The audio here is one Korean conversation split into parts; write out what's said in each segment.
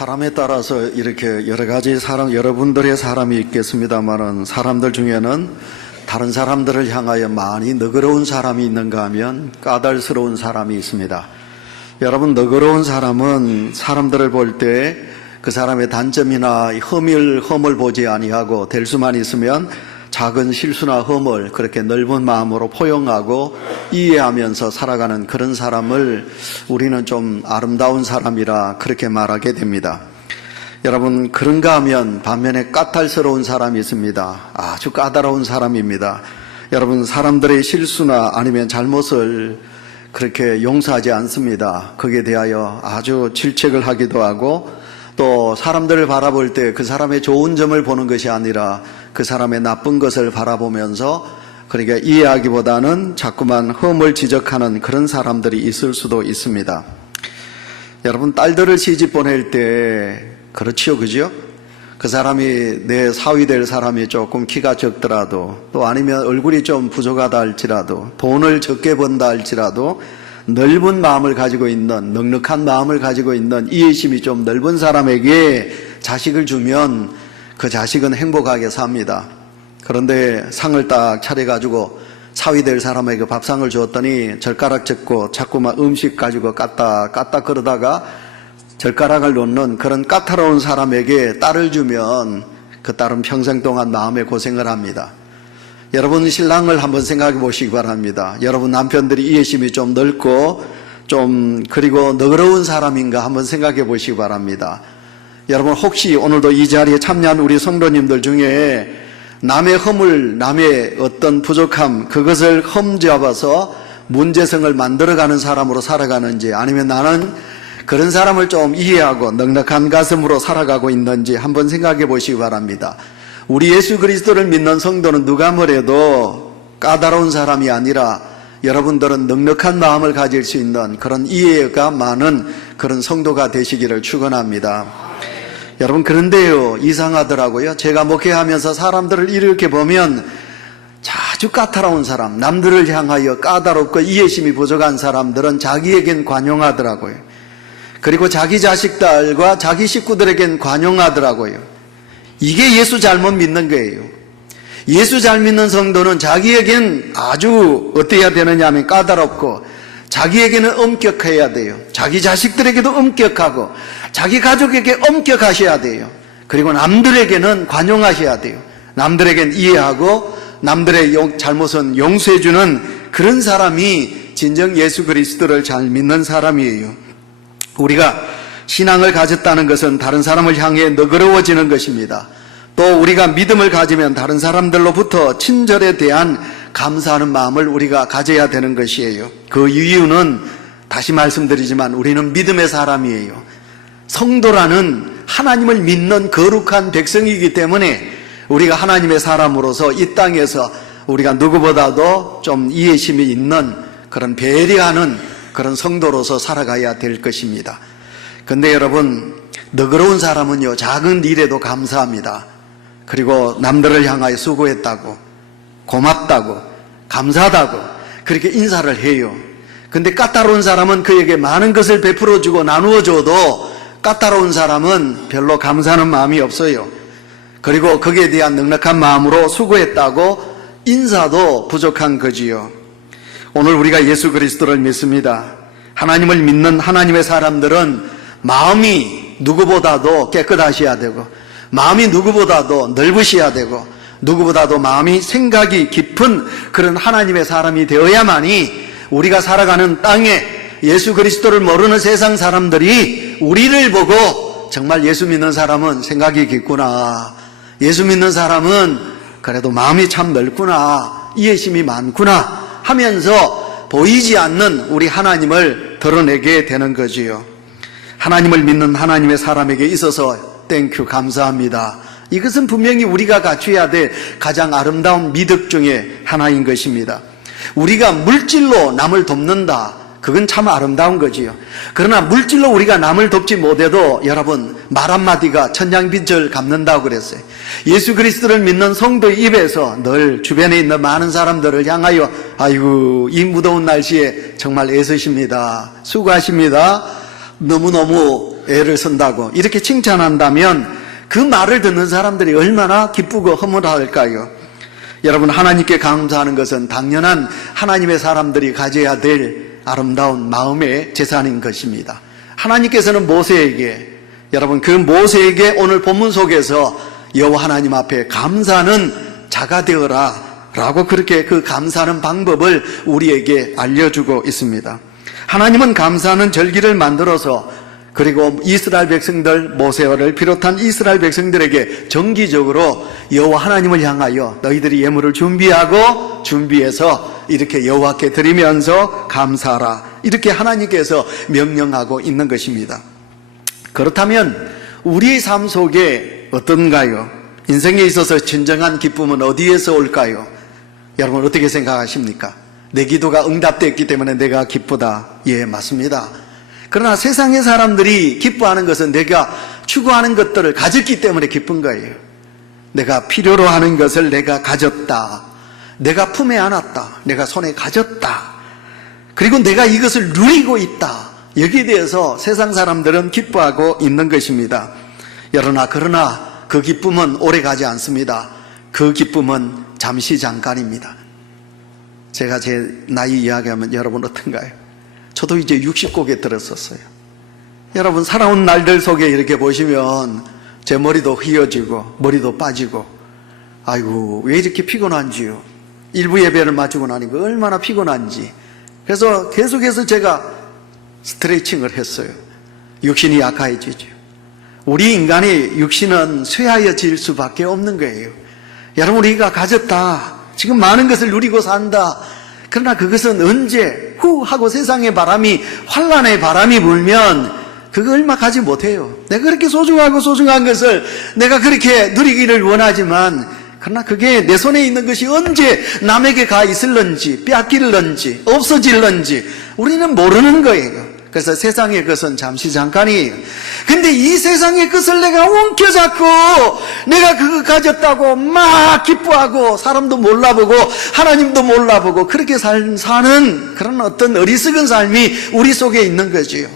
사람에 따라서 이렇게 여러 가지 여러분들의 사람이 있겠습니다만은 사람들 중에는 다른 사람들을 향하여 많이 너그러운 사람이 있는가 하면 까닭스러운 사람이 있습니다. 여러분, 너그러운 사람은 사람들을 볼 때 그 사람의 단점이나 험을 보지 아니하고 될 수만 있으면 작은 실수나 험을 그렇게 넓은 마음으로 포용하고 이해하면서 살아가는 그런 사람을 우리는 좀 아름다운 사람이라 그렇게 말하게 됩니다. 여러분, 그런가 하면 반면에 까탈스러운 사람이 있습니다. 아주 까다로운 사람입니다. 여러분, 사람들의 실수나 아니면 잘못을 그렇게 용서하지 않습니다. 거기에 대하여 아주 질책을 하기도 하고 또 사람들을 바라볼 때 그 사람의 좋은 점을 보는 것이 아니라 그 사람의 나쁜 것을 바라보면서 그러니까 이해하기보다는 자꾸만 험을 지적하는 그런 사람들이 있을 수도 있습니다. 여러분, 딸들을 시집 보낼 때 그렇지요, 그죠? 그 사람이 내 사위 될 사람이 조금 키가 적더라도 또 아니면 얼굴이 좀 부족하다 할지라도 돈을 적게 번다 할지라도 넓은 마음을 가지고 있는, 넉넉한 마음을 가지고 있는 이해심이 좀 넓은 사람에게 자식을 주면 그 자식은 행복하게 삽니다. 그런데 상을 딱 차려가지고 사위 될 사람에게 밥상을 주었더니 젓가락 잡고 자꾸만 음식 가지고 까딱 그러다가 젓가락을 놓는 그런 까다로운 사람에게 딸을 주면 그 딸은 평생 동안 마음에 고생을 합니다. 여러분, 신랑을 한번 생각해 보시기 바랍니다. 여러분 남편들이 이해심이 좀 넓고 좀 그리고 너그러운 사람인가 한번 생각해 보시기 바랍니다. 여러분, 혹시 오늘도 이 자리에 참여한 우리 성도님들 중에 남의 허물, 남의 어떤 부족함, 그것을 험잡아서 문제성을 만들어가는 사람으로 살아가는지, 아니면 나는 그런 사람을 좀 이해하고 넉넉한 가슴으로 살아가고 있는지 한번 생각해 보시기 바랍니다. 우리 예수 그리스도를 믿는 성도는 누가 뭐래도 까다로운 사람이 아니라 여러분들은 넉넉한 마음을 가질 수 있는 그런 이해가 많은 그런 성도가 되시기를 축원합니다. 여러분, 그런데요, 이상하더라고요. 제가 목회하면서 사람들을 이렇게 보면 아주 까다로운 사람, 남들을 향하여 까다롭고 이해심이 부족한 사람들은 자기에겐 관용하더라고요. 그리고 자기 자식들과 자기 식구들에겐 관용하더라고요. 이게 예수 잘못 믿는 거예요. 예수 잘 믿는 성도는 자기에겐 아주 어때야 되느냐 하면 까다롭고 자기에게는 엄격해야 돼요. 자기 자식들에게도 엄격하고 자기 가족에게 엄격하셔야 돼요. 그리고 남들에게는 관용하셔야 돼요. 남들에겐 이해하고 남들의 잘못은 용서해주는 그런 사람이 진정 예수 그리스도를 잘 믿는 사람이에요. 우리가 신앙을 가졌다는 것은 다른 사람을 향해 너그러워지는 것입니다. 또 우리가 믿음을 가지면 다른 사람들로부터 친절에 대한 감사하는 마음을 우리가 가져야 되는 것이에요. 그 이유는 다시 말씀드리지만 우리는 믿음의 사람이에요. 성도라는 하나님을 믿는 거룩한 백성이기 때문에 우리가 하나님의 사람으로서 이 땅에서 우리가 누구보다도 좀 이해심이 있는 그런 배려하는 그런 성도로서 살아가야 될 것입니다. 근데 여러분, 너그러운 사람은요, 작은 일에도 감사합니다. 그리고 남들을 향하여 수고했다고, 고맙다고, 감사하다고 그렇게 인사를 해요. 근데 까다로운 사람은 그에게 많은 것을 베풀어주고 나누어줘도 까다로운 사람은 별로 감사하는 마음이 없어요. 그리고 거기에 대한 넉넉한 마음으로 수고했다고 인사도 부족한 거지요. 오늘 우리가 예수 그리스도를 믿습니다. 하나님을 믿는 하나님의 사람들은 마음이 누구보다도 깨끗하셔야 되고 마음이 누구보다도 넓으셔야 되고 누구보다도 마음이 생각이 깊은 그런 하나님의 사람이 되어야만이 우리가 살아가는 땅에 예수 그리스도를 모르는 세상 사람들이 우리를 보고 정말 예수 믿는 사람은 생각이 깊구나, 예수 믿는 사람은 그래도 마음이 참 넓구나, 이해심이 많구나 하면서 보이지 않는 우리 하나님을 드러내게 되는 거지요. 하나님을 믿는 하나님의 사람에게 있어서 땡큐 감사합니다. 이것은 분명히 우리가 갖춰야 될 가장 아름다운 미덕 중에 하나인 것입니다. 우리가 물질로 남을 돕는다, 그건 참 아름다운 거지요. 그러나 물질로 우리가 남을 돕지 못해도 여러분, 말 한마디가 천냥빚을 갚는다고 그랬어요. 예수 그리스도를 믿는 성도의 입에서 늘 주변에 있는 많은 사람들을 향하여 아이고, 이 무더운 날씨에 정말 애쓰십니다, 수고하십니다, 너무너무 애를 쓴다고 이렇게 칭찬한다면 그 말을 듣는 사람들이 얼마나 기쁘고 허물할까요? 여러분, 하나님께 감사하는 것은 당연한 하나님의 사람들이 가져야 될 아름다운 마음의 재산인 것입니다. 하나님께서는 모세에게, 여러분, 그 모세에게 오늘 본문 속에서 여호와 하나님 앞에 감사는 자가 되어라 라고 그렇게 그 감사하는 방법을 우리에게 알려주고 있습니다. 하나님은 감사하는 절기를 만들어서 그리고 이스라엘 백성들, 모세를 비롯한 이스라엘 백성들에게 정기적으로 여호와 하나님을 향하여 너희들이 예물을 준비해서 이렇게 여호와께 드리면서 감사하라, 이렇게 하나님께서 명령하고 있는 것입니다. 그렇다면 우리의 삶 속에 어떤가요? 인생에 있어서 진정한 기쁨은 어디에서 올까요? 여러분, 어떻게 생각하십니까? 내 기도가 응답됐기 때문에 내가 기쁘다. 예, 맞습니다. 그러나 세상의 사람들이 기뻐하는 것은 내가 추구하는 것들을 가졌기 때문에 기쁜 거예요. 내가 필요로 하는 것을 내가 가졌다, 내가 품에 안았다, 내가 손에 가졌다, 그리고 내가 이것을 누리고 있다, 여기에 대해서 세상 사람들은 기뻐하고 있는 것입니다. 그러나 그 기쁨은 오래가지 않습니다. 그 기쁨은 잠시 잠깐입니다. 제가 제 나이 이야기하면 여러분 어떤가요? 저도 이제 60곡에 들었었어요. 여러분, 살아온 날들 속에 이렇게 보시면 제 머리도 휘어지고 머리도 빠지고, 아이고 왜 이렇게 피곤한지요. 일부 예배를 마치고 나니까 얼마나 피곤한지. 그래서 계속해서 제가 스트레칭을 했어요. 육신이 약해지죠. 우리 인간의 육신은 쇠하여질 수밖에 없는 거예요. 여러분, 우리가 가졌다, 지금 많은 것을 누리고 산다. 그러나 그것은 언제 후 하고 세상의 바람이, 환란의 바람이 불면 그거 얼마 가지 못해요. 내가 그렇게 소중한 것을 내가 그렇게 누리기를 원하지만, 그러나 그게 내 손에 있는 것이 언제 남에게 가 있을런지, 빼앗길런지, 없어질런지 우리는 모르는 거예요. 그래서 세상의 것은 잠시 잠깐이에요. 근데 이 세상의 것을 내가 움켜잡고 내가 그거 가졌다고 막 기뻐하고 사람도 몰라보고 하나님도 몰라보고 그렇게 사는 그런 어떤 어리석은 삶이 우리 속에 있는 거지요.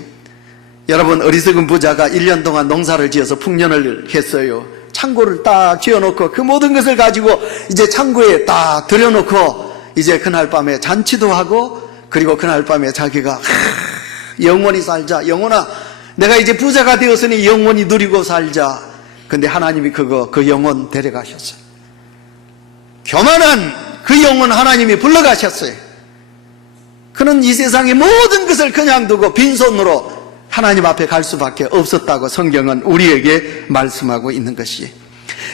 여러분, 어리석은 부자가 1년 동안 농사를 지어서 풍년을 했어요. 창고를 딱 지어놓고 그 모든 것을 가지고 이제 창고에 딱 들여놓고 이제 그날 밤에 잔치도 하고, 그리고 그날 밤에 자기가 영원히 살자, 영원아 내가 이제 부자가 되었으니 영원히 누리고 살자. 근데 하나님이 그 영혼 데려가셨어요. 교만한 그 영혼 하나님이 불러가셨어요. 그는 이 세상의 모든 것을 그냥 두고 빈손으로 하나님 앞에 갈 수밖에 없었다고 성경은 우리에게 말씀하고 있는 것이,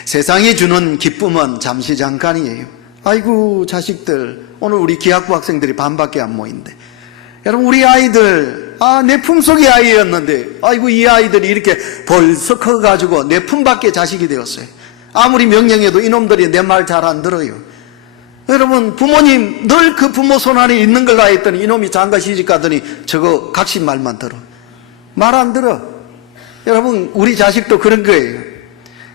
세상이 주는 기쁨은 잠시 잠깐이에요. 아이고 자식들, 오늘 우리 기학부 학생들이 반밖에 안 모인대. 여러분, 우리 아이들, 내 품속의 아이였는데 아이고 이 아이들이 이렇게 벌써 커가지고 내 품밖에 자식이 되었어요. 아무리 명령해도 이놈들이 내 말 잘 안 들어요. 여러분, 부모님 늘 그 부모 손 안에 있는 걸로 했더니 이놈이 장가 시집 가더니 저거 각신 말만 들어, 말 안 들어. 여러분, 우리 자식도 그런 거예요.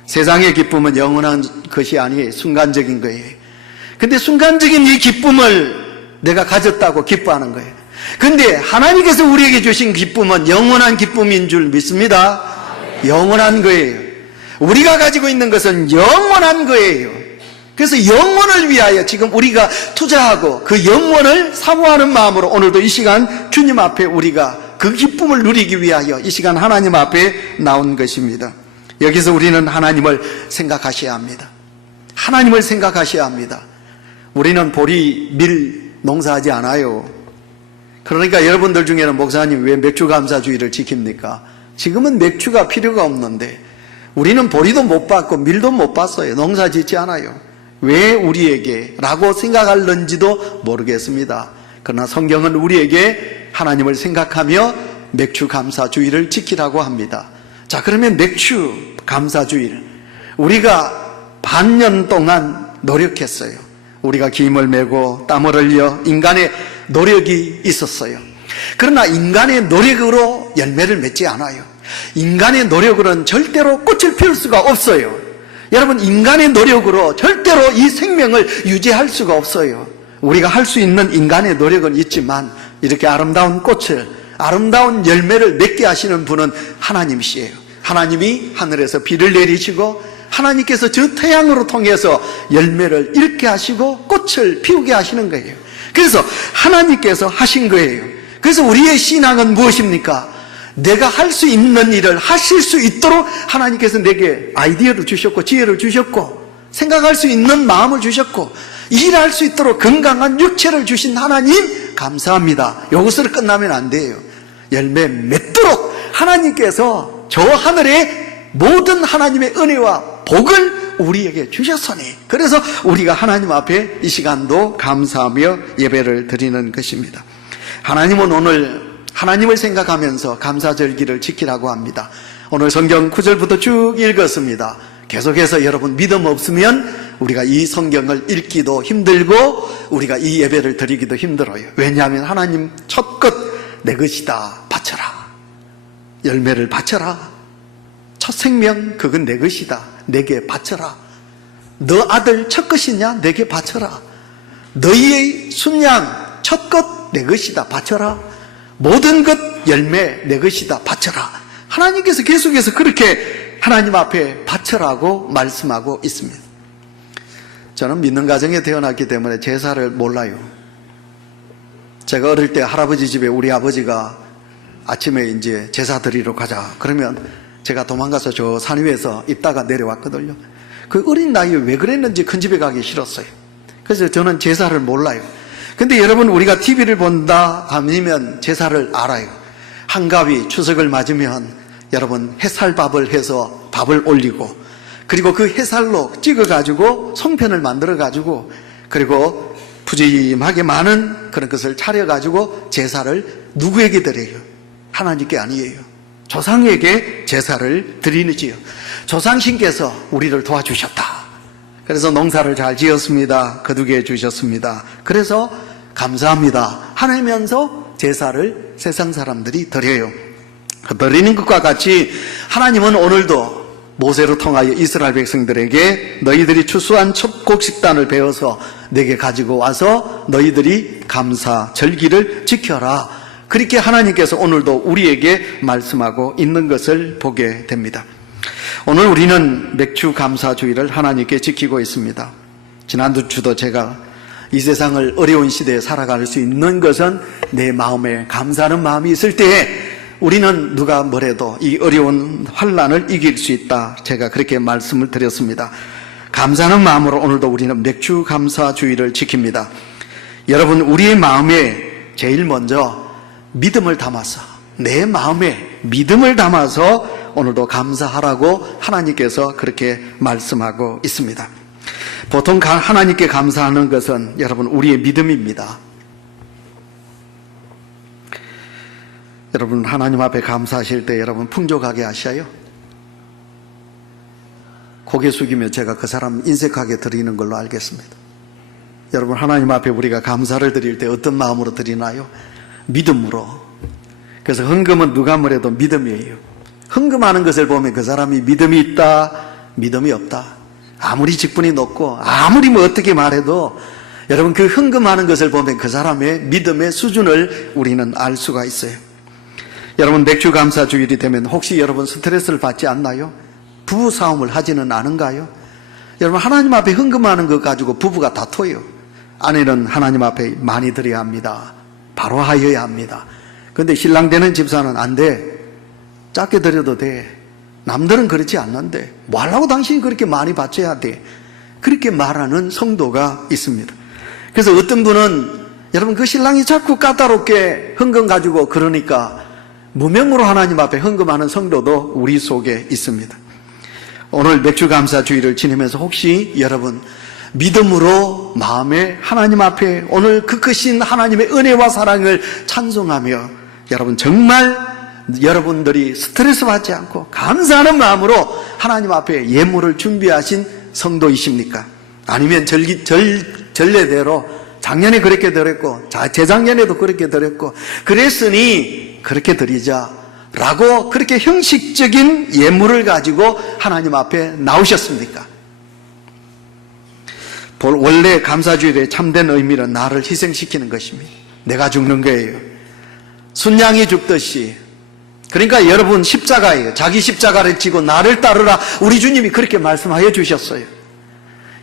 세상의 기쁨은 영원한 것이 아니에요. 순간적인 거예요. 근데 순간적인 이 기쁨을 내가 가졌다고 기뻐하는 거예요. 근데 하나님께서 우리에게 주신 기쁨은 영원한 기쁨인 줄 믿습니다. 영원한 거예요. 우리가 가지고 있는 것은 영원한 거예요. 그래서 영원을 위하여 지금 우리가 투자하고 그 영원을 사모하는 마음으로 오늘도 이 시간 주님 앞에 우리가 그 기쁨을 누리기 위하여 이 시간 하나님 앞에 나온 것입니다. 여기서 우리는 하나님을 생각하셔야 합니다. 하나님을 생각하셔야 합니다. 우리는 보리, 밀 농사하지 않아요. 그러니까 여러분들 중에는 목사님 왜 맥주 감사주의를 지킵니까? 지금은 맥주가 필요가 없는데 우리는 보리도 못 받고 밀도 못 받어요. 농사 짓지 않아요. 왜 우리에게 라고 생각할는지도 모르겠습니다. 그러나 성경은 우리에게 하나님을 생각하며 맥주 감사주의를 지키라고 합니다. 자, 그러면 맥주 감사주의를 우리가 반년 동안 노력했어요. 우리가 기임을 메고 땀을 흘려 인간의 노력이 있었어요. 그러나 인간의 노력으로 열매를 맺지 않아요. 인간의 노력으로는 절대로 꽃을 피울 수가 없어요. 여러분, 인간의 노력으로 절대로 이 생명을 유지할 수가 없어요. 우리가 할 수 있는 인간의 노력은 있지만 이렇게 아름다운 꽃을, 아름다운 열매를 맺게 하시는 분은 하나님이시에요. 하나님이 하늘에서 비를 내리시고 하나님께서 저 태양으로 통해서 열매를 잃게 하시고 꽃을 피우게 하시는 거예요. 그래서 하나님께서 하신 거예요. 그래서 우리의 신앙은 무엇입니까? 내가 할 수 있는 일을 하실 수 있도록 하나님께서 내게 아이디어를 주셨고 지혜를 주셨고 생각할 수 있는 마음을 주셨고 일할 수 있도록 건강한 육체를 주신 하나님 감사합니다. 여기서 끝나면 안 돼요. 열매 맺도록 하나님께서 저 하늘에 모든 하나님의 은혜와 복을 우리에게 주셨으니 그래서 우리가 하나님 앞에 이 시간도 감사하며 예배를 드리는 것입니다. 하나님은 오늘 하나님을 생각하면서 감사절기를 지키라고 합니다. 오늘 성경 9절부터 쭉 읽었습니다. 계속해서 여러분 믿음 없으면 우리가 이 성경을 읽기도 힘들고 우리가 이 예배를 드리기도 힘들어요. 왜냐하면 하나님 첫 것 내 것이다 바쳐라. 열매를 바쳐라. 첫 생명 그건 내 것이다. 내게 바쳐라. 너 아들 첫 것이냐? 내게 바쳐라. 너희의 순양 첫 것 내 것이다 바쳐라. 모든 것 열매 내 것이다 바쳐라. 하나님께서 계속해서 그렇게 하나님 앞에 바쳐라고 말씀하고 있습니다. 저는 믿는 가정에 태어났기 때문에 제사를 몰라요. 제가 어릴 때 할아버지 집에 우리 아버지가 아침에 이제 제사 드리러 가자 그러면 제가 도망가서 저 산 위에서 있다가 내려왔거든요. 그 어린 나이에 왜 그랬는지 큰 집에 가기 싫었어요. 그래서 저는 제사를 몰라요. 근데 여러분 우리가 TV를 본다 아니면 제사를 알아요. 한가위 추석을 맞으면 여러분 해살밥을 해서 밥을 올리고 그리고 그 해살로 찍어가지고 송편을 만들어가지고 그리고 푸짐하게 많은 그런 것을 차려가지고 제사를 누구에게 드려요? 하나님께 아니에요. 조상에게 제사를 드리지요. 조상신께서 우리를 도와주셨다. 그래서 농사를 잘 지었습니다. 거두게 해주셨습니다. 그래서 감사합니다 하면서 제사를 세상 사람들이 드려요. 드리는 것과 같이 하나님은 오늘도 모세로 통하여 이스라엘 백성들에게 너희들이 추수한 첫 곡식단을 베어서 내게 가지고 와서 너희들이 감사 절기를 지켜라. 그렇게 하나님께서 오늘도 우리에게 말씀하고 있는 것을 보게 됩니다. 오늘 우리는 맥주 감사주의를 하나님께 지키고 있습니다. 지난주도 제가 이 세상을 어려운 시대에 살아갈 수 있는 것은 내 마음에 감사하는 마음이 있을 때에 우리는 누가 뭐래도 이 어려운 환난을 이길 수 있다. 제가 그렇게 말씀을 드렸습니다. 감사하는 마음으로 오늘도 우리는 맥주 감사주의를 지킵니다. 여러분 우리의 마음에 제일 먼저 믿음을 담아서 내 마음에 믿음을 담아서 오늘도 감사하라고 하나님께서 그렇게 말씀하고 있습니다. 보통 하나님께 감사하는 것은 여러분 우리의 믿음입니다. 여러분 하나님 앞에 감사하실 때 여러분 풍족하게 하셔요? 고개 숙이면 제가 그 사람 인색하게 드리는 걸로 알겠습니다. 여러분 하나님 앞에 우리가 감사를 드릴 때 어떤 마음으로 드리나요? 믿음으로. 그래서 헌금은 누가 뭐래도 믿음이에요. 헌금하는 것을 보면 그 사람이 믿음이 있다, 믿음이 없다. 아무리 직분이 높고 아무리 뭐 어떻게 말해도 여러분 그 헌금하는 것을 보면 그 사람의 믿음의 수준을 우리는 알 수가 있어요. 여러분 맥주 감사 주일이 되면 혹시 여러분 스트레스를 받지 않나요? 부부 싸움을 하지는 않은가요? 여러분 하나님 앞에 헌금하는 것 가지고 부부가 다퉈요. 아내는 하나님 앞에 많이 드려야 합니다. 바로 하여야 합니다. 그런데 신랑 되는 집사는 안 돼. 작게 드려도 돼. 남들은 그렇지 않는데 뭐 하려고 당신이 그렇게 많이 바쳐야 돼. 그렇게 말하는 성도가 있습니다. 그래서 어떤 분은 여러분 그 신랑이 자꾸 까다롭게 헌금 가지고 그러니까 무명으로 하나님 앞에 헌금하는 성도도 우리 속에 있습니다. 오늘 맥주 감사 주일을 지내면서 혹시 여러분 믿음으로 마음에 하나님 앞에 오늘 그 크신 하나님의 은혜와 사랑을 찬송하며 여러분 정말 여러분들이 스트레스 받지 않고 감사하는 마음으로 하나님 앞에 예물을 준비하신 성도이십니까? 아니면 전례대로 작년에 그렇게 드렸고 재작년에도 그렇게 드렸고 그랬으니 그렇게 드리자 라고 그렇게 형식적인 예물을 가지고 하나님 앞에 나오셨습니까? 원래 감사주일의 참된 의미는 나를 희생시키는 것입니다. 내가 죽는 거예요. 순양이 죽듯이. 그러니까 여러분 십자가예요. 자기 십자가를 지고 나를 따르라. 우리 주님이 그렇게 말씀하여 주셨어요.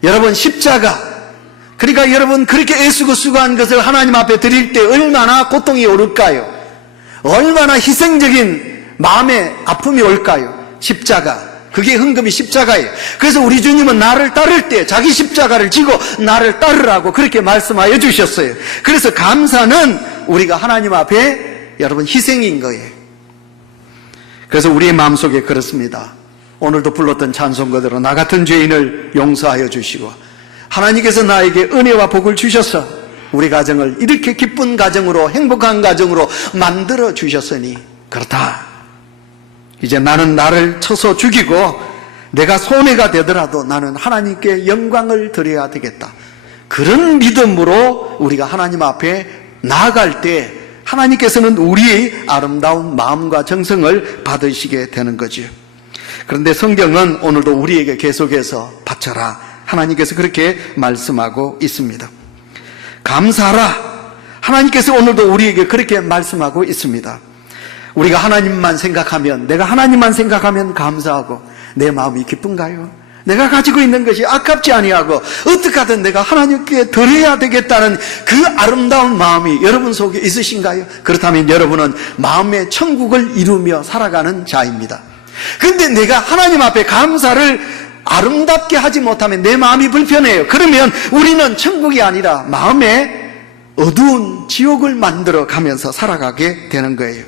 여러분 십자가, 그러니까 여러분 그렇게 애쓰고 수고한 것을 하나님 앞에 드릴 때 얼마나 고통이 오를까요? 얼마나 희생적인 마음의 아픔이 올까요? 십자가, 그게 헌금이 십자가예요. 그래서 우리 주님은 나를 따를 때 자기 십자가를 지고 나를 따르라고 그렇게 말씀하여 주셨어요. 그래서 감사는 우리가 하나님 앞에 여러분 희생인 거예요. 그래서 우리의 마음속에 그렇습니다. 오늘도 불렀던 찬송가대로 나 같은 죄인을 용서하여 주시고 하나님께서 나에게 은혜와 복을 주셔서 우리 가정을 이렇게 기쁜 가정으로, 행복한 가정으로 만들어 주셨으니 그렇다. 이제 나는 나를 쳐서 죽이고 내가 손해가 되더라도 나는 하나님께 영광을 드려야 되겠다. 그런 믿음으로 우리가 하나님 앞에 나아갈 때 하나님께서는 우리의 아름다운 마음과 정성을 받으시게 되는 거죠. 그런데 성경은 오늘도 우리에게 계속해서 바쳐라, 하나님께서 그렇게 말씀하고 있습니다. 감사하라, 하나님께서 오늘도 우리에게 그렇게 말씀하고 있습니다. 우리가 하나님만 생각하면, 내가 하나님만 생각하면 감사하고 내 마음이 기쁜가요? 내가 가지고 있는 것이 아깝지 아니하고 어떻게 하든 내가 하나님께 드려야 되겠다는 그 아름다운 마음이 여러분 속에 있으신가요? 그렇다면 여러분은 마음의 천국을 이루며 살아가는 자입니다. 그런데 내가 하나님 앞에 감사를 아름답게 하지 못하면 내 마음이 불편해요. 그러면 우리는 천국이 아니라 마음에 어두운 지옥을 만들어 가면서 살아가게 되는 거예요.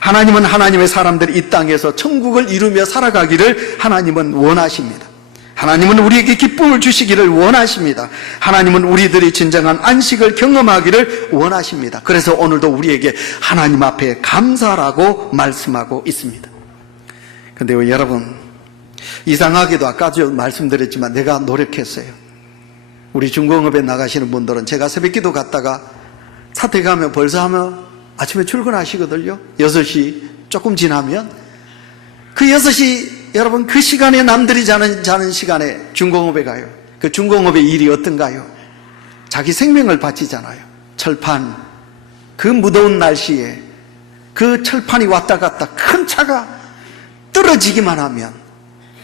하나님은 하나님의 사람들이 이 땅에서 천국을 이루며 살아가기를 하나님은 원하십니다. 하나님은 우리에게 기쁨을 주시기를 원하십니다. 하나님은 우리들이 진정한 안식을 경험하기를 원하십니다. 그래서 오늘도 우리에게 하나님 앞에 감사라고 말씀하고 있습니다. 그런데 여러분, 이상하게도 아까도 말씀드렸지만 내가 노력했어요. 우리 중공업에 나가시는 분들은 제가 새벽기도 갔다가 사택 가면 벌써 하면 아침에 출근하시거든요. 6시 조금 지나면 그 6시, 여러분 그 시간에 남들이 자는 시간에 중공업에 가요. 그 중공업의 일이 어떤가요? 자기 생명을 바치잖아요. 철판, 그 무더운 날씨에 그 철판이 왔다 갔다 큰 차가 떨어지기만 하면,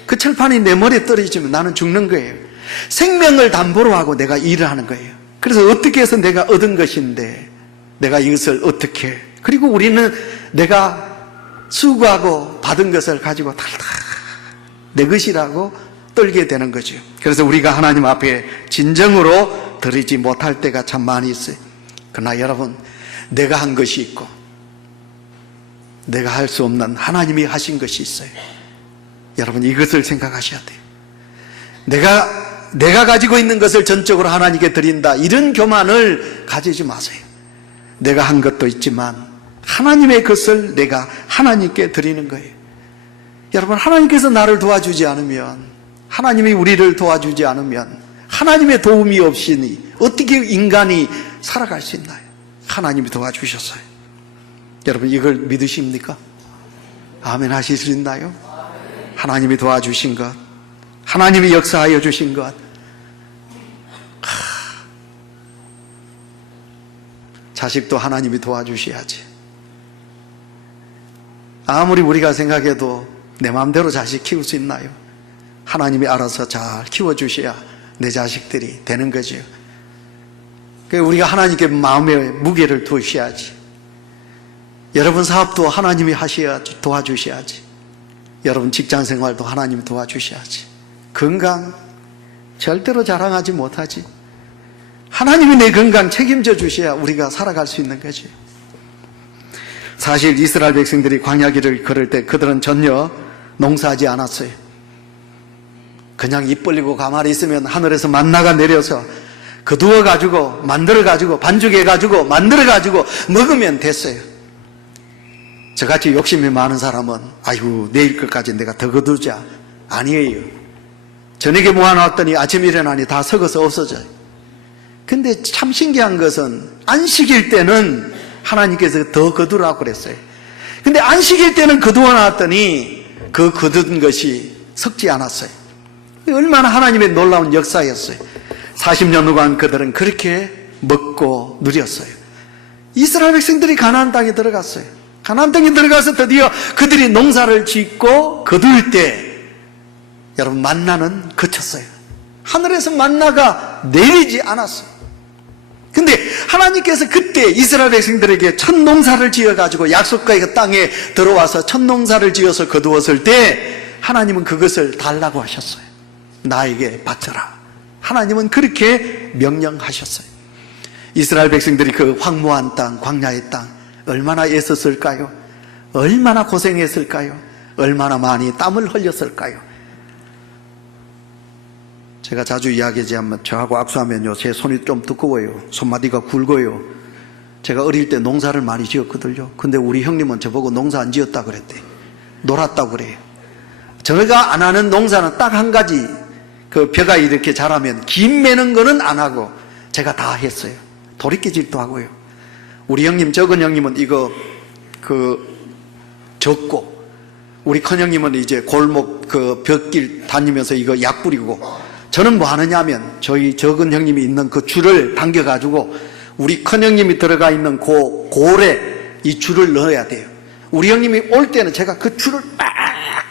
그 철판이 내 머리에 떨어지면 나는 죽는 거예요. 생명을 담보로 하고 내가 일을 하는 거예요. 그래서 어떻게 해서 내가 얻은 것인데 내가 이것을 어떻게, 그리고 우리는 내가 수고하고 받은 것을 가지고 달달 내 것이라고 떨게 되는 거죠. 그래서 우리가 하나님 앞에 진정으로 드리지 못할 때가 참 많이 있어요. 그러나 여러분, 내가 한 것이 있고 내가 할 수 없는 하나님이 하신 것이 있어요. 여러분 이것을 생각하셔야 돼요. 내가 가지고 있는 것을 전적으로 하나님께 드린다, 이런 교만을 가지지 마세요. 내가 한 것도 있지만 하나님의 것을 내가 하나님께 드리는 거예요. 여러분, 하나님께서 나를 도와주지 않으면, 하나님이 우리를 도와주지 않으면, 하나님의 도움이 없이니 어떻게 인간이 살아갈 수 있나요? 하나님이 도와주셨어요. 여러분 이걸 믿으십니까? 아멘 하실 수 있나요? 하나님이 도와주신 것, 하나님이 역사하여 주신 것, 자식도 하나님이 도와주셔야지. 아무리 우리가 생각해도 내 마음대로 자식 키울 수 있나요? 하나님이 알아서 잘 키워주셔야 내 자식들이 되는 거죠. 그러니까 우리가 하나님께 마음의 무게를 두셔야지. 여러분 사업도 하나님이 하셔야지, 도와주셔야지. 여러분 직장생활도 하나님이 도와주셔야지. 건강 절대로 자랑하지 못하지. 하나님이 내 건강 책임져 주셔야 우리가 살아갈 수 있는 거지. 사실 이스라엘 백성들이 광야길을 걸을 때 그들은 전혀 농사하지 않았어요. 그냥 입 벌리고 가만히 있으면 하늘에서 만나가 내려서 거두어가지고 만들어가지고 반죽해가지고 만들어가지고 먹으면 됐어요. 저같이 욕심이 많은 사람은 아이고 내일 것까지 내가 더 거두자, 아니에요. 저녁에 모아놨더니 아침에 일어나니 다 썩어서 없어져요. 근데 참 신기한 것은 안식일 때는 하나님께서 더 거두라고 그랬어요. 근데 안식일 때는 거두어 놨더니 그 거둔 것이 썩지 않았어요. 얼마나 하나님의 놀라운 역사였어요. 40년간 그들은 그렇게 먹고 누렸어요. 이스라엘 백성들이 가나안 땅에 들어갔어요. 가나안 땅에 들어가서 드디어 그들이 농사를 짓고 거둘 때 여러분 만나는 그쳤어요. 하늘에서 만나가 내리지 않았어요. 근데 하나님께서 그때 이스라엘 백성들에게 첫 농사를 지어가지고 약속과의 그 땅에 들어와서 첫 농사를 지어서 거두었을 때 하나님은 그것을 달라고 하셨어요. 나에게 바쳐라. 하나님은 그렇게 명령하셨어요. 이스라엘 백성들이 그 황무한 땅, 광야의 땅 얼마나 애썼을까요? 얼마나 고생했을까요? 얼마나 많이 땀을 흘렸을까요? 제가 자주 이야기하지만 저하고 악수하면요 제 손이 좀 두꺼워요. 손마디가 굵어요. 제가 어릴 때 농사를 많이 지었거든요. 근데 우리 형님은 저보고 농사 안 지었다 그랬대. 놀았다고 그래요. 저가 안 하는 농사는 딱 한 가지, 그 벼가 이렇게 자라면 김 매는 거는 안 하고 제가 다 했어요. 도리깨질도 하고요. 우리 형님, 적은 형님은 이거 젓고, 우리 큰 형님은 이제 골목 그 벽길 다니면서 이거 약 뿌리고, 저는 뭐 하느냐면 저희 적은 형님이 있는 그 줄을 당겨가지고 우리 큰 형님이 들어가 있는 그 골에 이 줄을 넣어야 돼요. 우리 형님이 올 때는 제가 그 줄을 막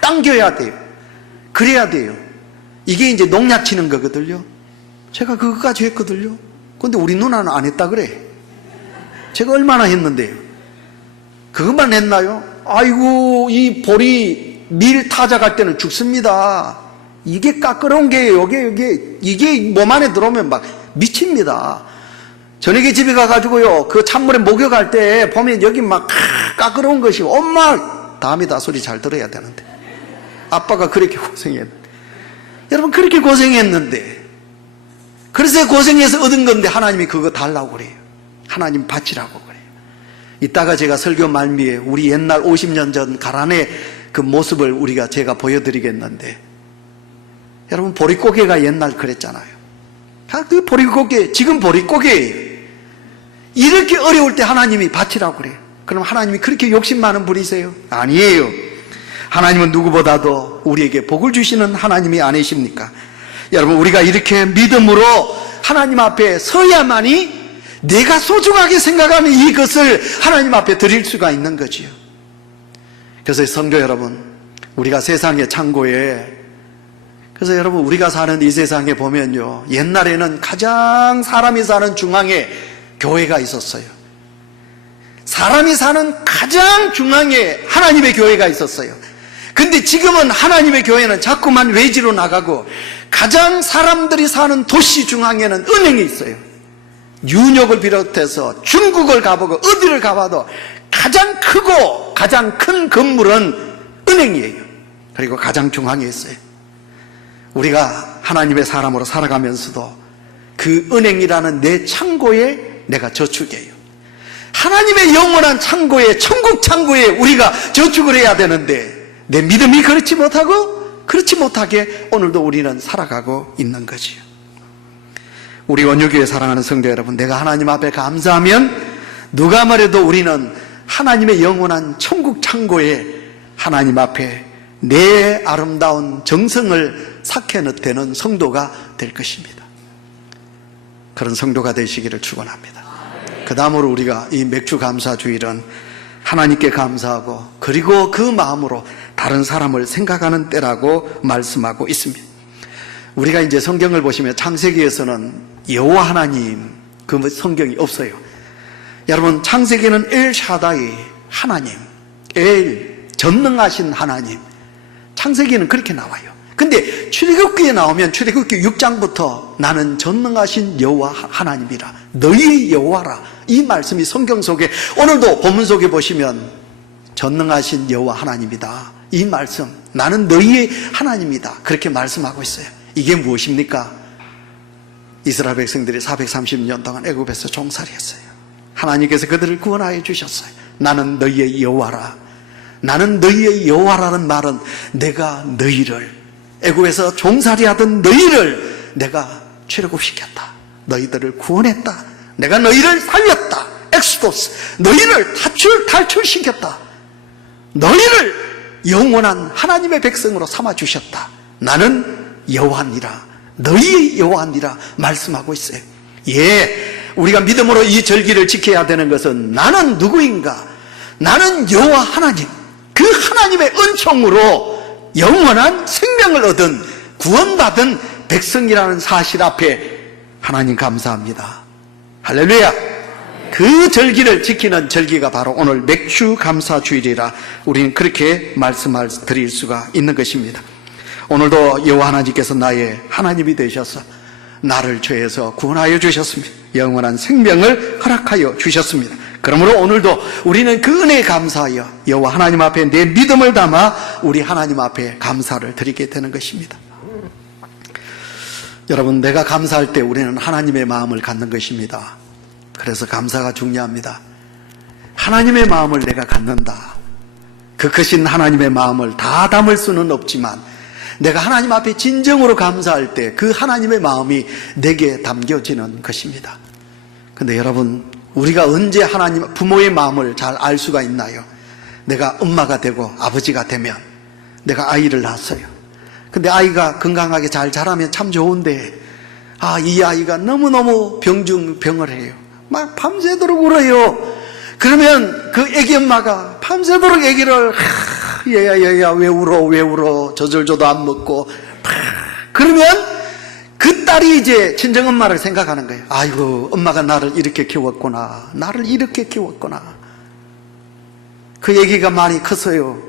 당겨야 돼요. 그래야 돼요. 이게 이제 농약 치는 거거든요. 제가 그거까지 했거든요. 근데 우리 누나는 안 했다 그래. 제가 얼마나 했는데요. 그것만 했나요? 아이고, 이 볼이 밀 타작할 때는 죽습니다. 이게 까끄러운 게예요. 이게 몸 안에 들어오면 막 미칩니다. 저녁에 집에 가가지고요, 그 찬물에 목욕할 때 보면 여기 막 까끄러운 것이, 엄마! 다음이다 소리 잘 들어야 되는데. 아빠가 그렇게 고생했는데. 여러분, 그렇게 고생했는데. 그래서 고생해서 얻은 건데 하나님이 그거 달라고 그래요. 하나님 바치라고 그래요. 이따가 제가 설교 말미에 우리 옛날 50년 전 가란의 그 모습을 제가 보여드리겠는데, 여러분, 보릿고개가 옛날 그랬잖아요. 그 보릿고개, 지금 보릿고개예요. 이렇게 어려울 때 하나님이 바치라고 그래요. 그럼 하나님이 그렇게 욕심 많은 분이세요? 아니에요. 하나님은 누구보다도 우리에게 복을 주시는 하나님이 아니십니까? 여러분, 우리가 이렇게 믿음으로 하나님 앞에 서야만이 내가 소중하게 생각하는 이것을 하나님 앞에 드릴 수가 있는 거지요. 그래서 성도 여러분, 우리가 세상의 창고에, 그래서 여러분, 우리가 사는 이 세상에 보면요, 옛날에는 가장 사람이 사는 중앙에 교회가 있었어요. 사람이 사는 가장 중앙에 하나님의 교회가 있었어요. 근데 지금은 하나님의 교회는 자꾸만 외지로 나가고 가장 사람들이 사는 도시 중앙에는 은행이 있어요. 뉴욕을 비롯해서 중국을 가보고 어디를 가봐도 가장 크고 가장 큰 건물은 은행이에요. 그리고 가장 중앙에 있어요. 우리가 하나님의 사람으로 살아가면서도 그 은행이라는 내 창고에 내가 저축해요. 하나님의 영원한 창고에, 천국 창고에 우리가 저축을 해야 되는데 내 믿음이 그렇지 못하게 오늘도 우리는 살아가고 있는 거지요. 우리 원유교회 사랑하는 성도 여러분, 내가 하나님 앞에 감사하면 누가 말해도 우리는 하나님의 영원한 천국 창고에 하나님 앞에 내 아름다운 정성을 삭혀넣는 성도가 될 것입니다. 그런 성도가 되시기를 축원합니다. 그 다음으로 우리가 이 맥주 감사 주일은 하나님께 감사하고 그리고 그 마음으로 다른 사람을 생각하는 때라고 말씀하고 있습니다. 우리가 이제 성경을 보시면 창세기에서는 여호와 하나님 그 성경이 없어요. 여러분, 창세기는 엘샤다이 하나님, 전능하신 하나님, 창세기는 그렇게 나와요. 근데 출애굽기에 나오면 출애굽기 6장부터 나는 전능하신 여호와 하나님이라, 너희의 여호와라, 이 말씀이 성경 속에, 오늘도 본문 속에 보시면 전능하신 여호와 하나님이다, 이 말씀, 나는 너희의 하나님이다, 그렇게 말씀하고 있어요. 이게 무엇입니까? 이스라엘 백성들이 430년 동안 애굽에서 종살이 했어요. 하나님께서 그들을 구원하여 주셨어요. 나는 너희의 여호와라. 나는 너희의 여호와라는 말은 내가 너희를, 애굽에서 종살이하던 너희를 내가 출애굽시켰다, 너희들을 구원했다, 내가 너희를 살렸다, 엑스도스, 너희를 탈출시켰다, 너희를 영원한 하나님의 백성으로 삼아주셨다, 나는 여호와니라, 너희의 여호와니라 말씀하고 있어요. 예, 우리가 믿음으로 이 절기를 지켜야 되는 것은 나는 누구인가? 나는 여호와 하나님, 그 하나님의 은총으로 영원한 생명을 얻은 구원받은 백성이라는 사실 앞에 하나님 감사합니다. 할렐루야. 그 절기를 지키는 절기가 바로 오늘 맥주 감사 주일이라 우리는 그렇게 말씀을 드릴 수가 있는 것입니다. 오늘도 여호와 하나님께서 나의 하나님이 되셔서 나를 죄에서 구원하여 주셨습니다. 영원한 생명을 허락하여 주셨습니다. 그러므로 오늘도 우리는 그 은혜에 감사하여 여호와 하나님 앞에 내 믿음을 담아 우리 하나님 앞에 감사를 드리게 되는 것입니다. 여러분, 내가 감사할 때 우리는 하나님의 마음을 갖는 것입니다. 그래서 감사가 중요합니다. 하나님의 마음을 내가 갖는다. 그 크신 하나님의 마음을 다 담을 수는 없지만 내가 하나님 앞에 진정으로 감사할 때 그 하나님의 마음이 내게 담겨지는 것입니다. 근데 여러분, 우리가 언제 하나님, 부모의 마음을 잘 알 수가 있나요? 내가 엄마가 되고 아버지가 되면 내가 아이를 낳았어요. 근데 아이가 건강하게 잘 자라면 참 좋은데, 이 아이가 너무너무 병을 해요. 막 밤새도록 울어요. 그러면 그 애기 엄마가 밤새도록 애기를 얘야 왜 울어 젖을줘도 안 먹고, 그러면 그 딸이 이제 친정엄마를 생각하는 거예요. 아이고, 엄마가 나를 이렇게 키웠구나. 그 애기가 많이 컸어요.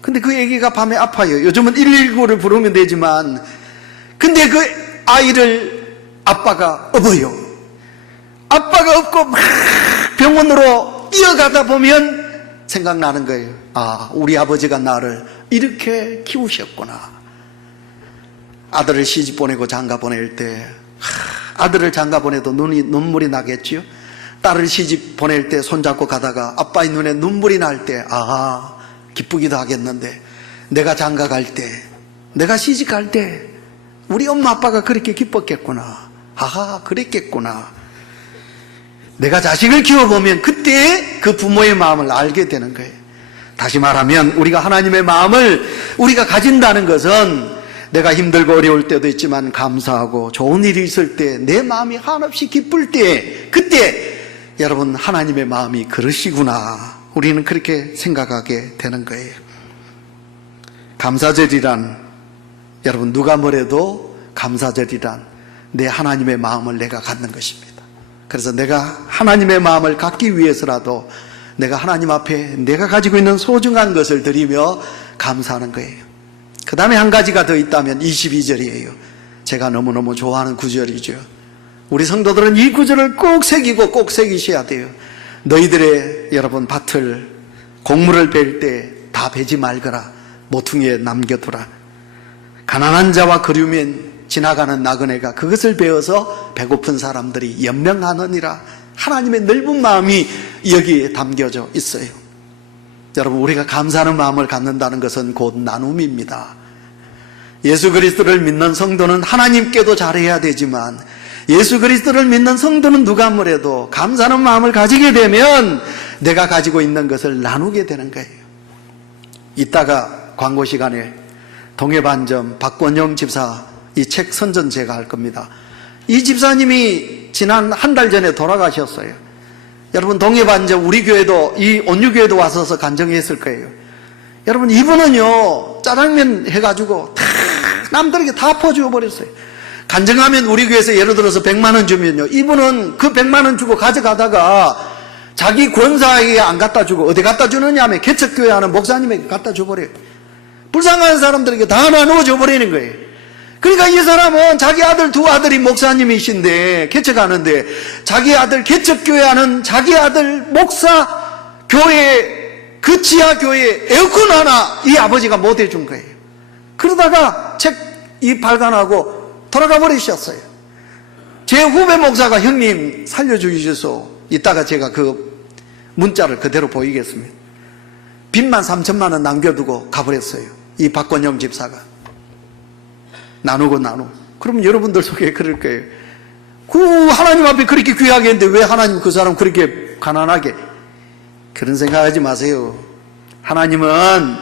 근데 그 애기가 밤에 아파요. 요즘은 119를 부르면 되지만, 근데 그 아이를 아빠가 업어요. 아빠가 업고 막 병원으로 이어가다 보면 생각나는 거예요. 우리 아버지가 나를 이렇게 키우셨구나. 아들을 시집 보내고 장가 보낼 때, 아들을 장가 보내도 눈물이 나겠지요. 딸을 시집 보낼 때 손잡고 가다가 아빠의 눈에 눈물이 날 때, 기쁘기도 하겠는데, 내가 장가 갈 때, 내가 시집 갈 때 우리 엄마 아빠가 그렇게 기뻤겠구나. 그랬겠구나. 내가 자식을 키워보면 그때 그 부모의 마음을 알게 되는 거예요. 다시 말하면 우리가 하나님의 마음을 우리가 가진다는 것은 내가 힘들고 어려울 때도 있지만 감사하고 좋은 일이 있을 때 내 마음이 한없이 기쁠 때, 그때 여러분, 하나님의 마음이 그러시구나, 우리는 그렇게 생각하게 되는 거예요. 감사절이란, 여러분, 누가 뭐래도 감사절이란 내 하나님의 마음을 내가 갖는 것입니다. 그래서 내가 하나님의 마음을 갖기 위해서라도 내가 하나님 앞에 내가 가지고 있는 소중한 것을 드리며 감사하는 거예요. 그 다음에 한 가지가 더 있다면 22절이에요. 제가 너무너무 좋아하는 구절이죠. 우리 성도들은 이 구절을 꼭 새기고 꼭 새기셔야 돼요. 너희들의 여러분 밭을, 곡물을 벨 때 다 베지 말거라. 모퉁이에 남겨두라. 가난한 자와 거류면 지나가는 나그네가 그것을 베어서 배고픈 사람들이 연명하느니라. 하나님의 넓은 마음이 여기에 담겨져 있어요. 여러분, 우리가 감사하는 마음을 갖는다는 것은 곧 나눔입니다. 예수 그리스도를 믿는 성도는 하나님께도 잘해야 되지만, 예수 그리스도를 믿는 성도는 누가 뭐래도 감사하는 마음을 가지게 되면 내가 가지고 있는 것을 나누게 되는 거예요. 이따가 광고 시간에 동해반점 박권영 집사 이 책 선전 제가 할 겁니다. 이 집사님이 지난 한 달 전에 돌아가셨어요. 여러분, 동해반점 우리 교회도, 이 온유교회도 와서 간증했을 거예요. 여러분, 이분은요 짜장면 해가지고 다 남들에게 다 퍼주어 버렸어요. 간증하면 우리 교회에서 예를 들어서 100만 원 주면요, 이분은 그 100만 원 주고 가져가다가 자기 권사에게 안 갖다 주고 어디 갖다 주느냐 하면 개척교회 하는 목사님에게 갖다 줘버려요. 불쌍한 사람들에게 다 나누어 줘버리는 거예요. 그러니까 이 사람은 자기 아들, 두 아들이 목사님이신데, 개척하는데, 자기 아들 개척교회 하는 자기 아들 목사 교회, 그 지하 교회에 에어컨 하나 이 아버지가 못 해준 거예요. 그러다가 책 이 발간하고 돌아가 버리셨어요. 제 후배 목사가 형님 살려주셔서, 이따가 제가 그 문자를 그대로 보이겠습니다. 빚만 3천만 원 남겨두고 가버렸어요. 이 박권영 집사가. 나누고. 그러면 여러분들 속에 그럴 거예요. 그 하나님 앞에 그렇게 귀하게 했는데 왜 하나님 그 사람 그렇게 가난하게. 그런 생각하지 마세요. 하나님은,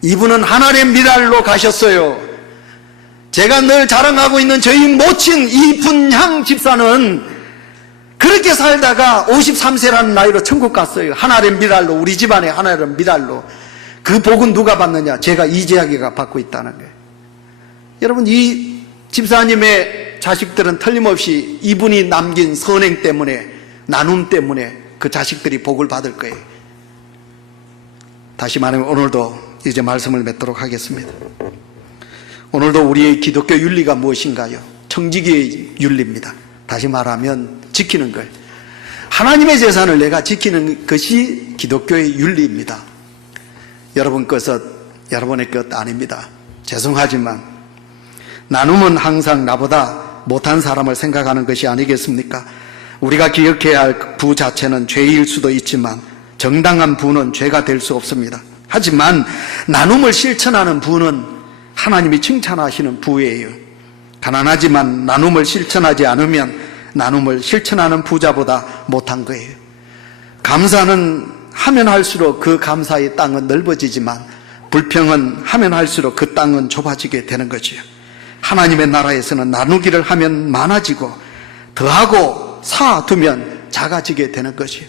이분은 하나님의 미랄로 가셨어요. 제가 늘 자랑하고 있는 저희 모친 이분향 집사는 그렇게 살다가 53세라는 나이로 천국 갔어요. 하나의 미랄로, 우리 집안의 하나의 미랄로. 그 복은 누가 받느냐? 제가 이재학이가 받고 있다는 거예요. 여러분, 이 집사님의 자식들은 틀림없이 이분이 남긴 선행 때문에, 나눔 때문에 그 자식들이 복을 받을 거예요. 다시 말하면 오늘도 이제 말씀을 맺도록 하겠습니다. 오늘도 우리의 기독교 윤리가 무엇인가요? 청지기의 윤리입니다. 다시 말하면 지키는 것. 하나님의 재산을 내가 지키는 것이 기독교의 윤리입니다. 여러분 것은 여러분의 것 아닙니다. 죄송하지만 나눔은 항상 나보다 못한 사람을 생각하는 것이 아니겠습니까? 우리가 기억해야 할 부 자체는 죄일 수도 있지만 정당한 부는 죄가 될 수 없습니다. 하지만 나눔을 실천하는 부는 하나님이 칭찬하시는 부예요. 가난하지만 나눔을 실천하지 않으면 나눔을 실천하는 부자보다 못한 거예요. 감사는 하면 할수록 그 감사의 땅은 넓어지지만 불평은 하면 할수록 그 땅은 좁아지게 되는 거지요. 하나님의 나라에서는 나누기를 하면 많아지고 더하고 쌓아두면 작아지게 되는 것이요.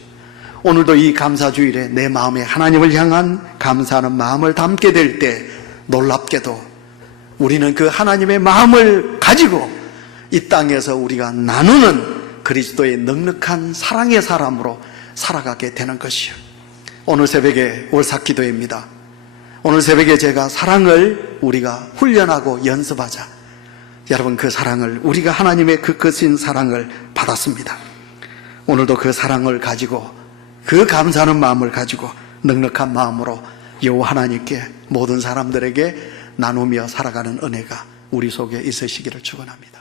오늘도 이 감사주일에 내 마음에 하나님을 향한 감사하는 마음을 담게 될 때 놀랍게도 우리는 그 하나님의 마음을 가지고 이 땅에서 우리가 나누는 그리스도의 넉넉한 사랑의 사람으로 살아가게 되는 것이요. 오늘 새벽에 월삭기도입니다. 오늘 새벽에 제가 사랑을 우리가 훈련하고 연습하자. 여러분, 그 사랑을, 우리가 하나님의 그 크신 사랑을 받았습니다. 오늘도 그 사랑을 가지고, 그 감사하는 마음을 가지고 넉넉한 마음으로 여호와 하나님께 모든 사람들에게 나누며 살아가는 은혜가 우리 속에 있으시기를 축원합니다.